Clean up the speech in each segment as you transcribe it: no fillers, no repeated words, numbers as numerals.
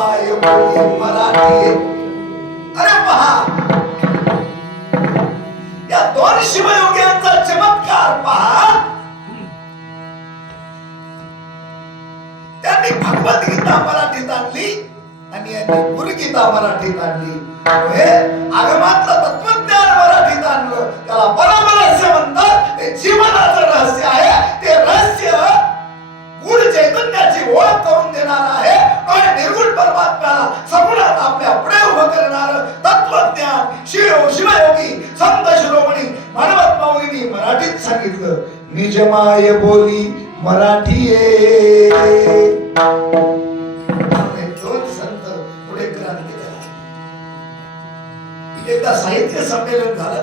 निजमाय बोली मराठी. अरे पहा, या दोन शिवयोग्यांचा चमत्कार पहा. त्यांनी भगवद्गीता मराठीत आणली आणि यांनी गुरुगीता मराठीत आणली. आगमातलं तत्वज्ञान मराठीत आणलं. त्याला परमरहस्य म्हणतात. ते जीवनाचं रहस्य आहे. ते रहस्य गुण चैतन्याची ओळख करून देणार आहे आणि निर्गुण परमात्म्याला सगुणात आपल्या पुढे उभं करणार तत्वज्ञान शिवयोगी संत शिरोमणी मानवत माऊलींनी मराठीत सांगितलं. निजमाय बोली मराठी दोन संत पुढे क्रांती झाली. एकदा साहित्य संमेलन झालं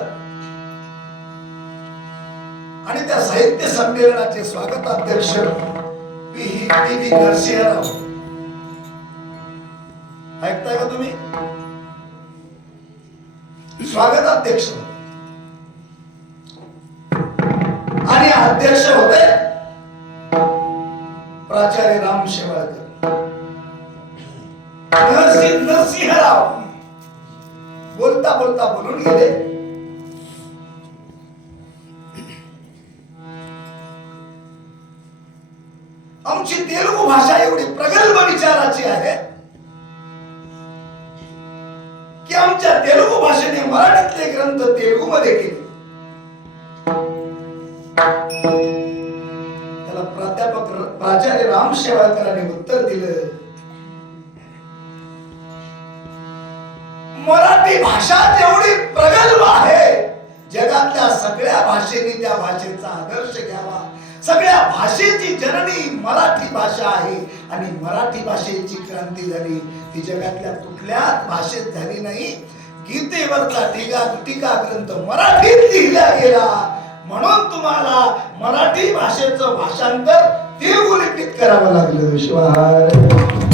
आणि त्या साहित्य संमेलनाचे स्वागताध्यक्ष पी. नरसिंहराव. ऐकताय का तुम्ही? स्वागताध्यक्ष आणि अध्यक्ष होते प्राचार्य राम शेवाळकर. नरसिंहराव बोलता बोलता बोलून गेले. आमची तेलुगू भाषा एवढी प्रगल्भ विचाराची आहे की आमच्या तेलुगू भाषेने मराठीतले ग्रंथ तेलुगू मध्ये केले. त्याला प्राध्यापक प्राचार्य राम शेवाळकरांनी उत्तर दिलं, मराठी भाषा जेवढी प्रगल्भ आहे, जगातल्या सगळ्या भाषेने त्या भाषेचा आदर्श घ्यावा. सगळ्या भाषेची जननी मराठी भाषा आहे आणि मराठी भाषेची क्रांती झाली ती जगातल्या कुठल्याच भाषेत झाली नाही. गीतेवरचा टीका ग्रंथ मराठीत लिहिला गेला म्हणून तुम्हाला मराठी भाषेचं भाषांतर तेलुगू लिपीत करावं लागलं. शिवाय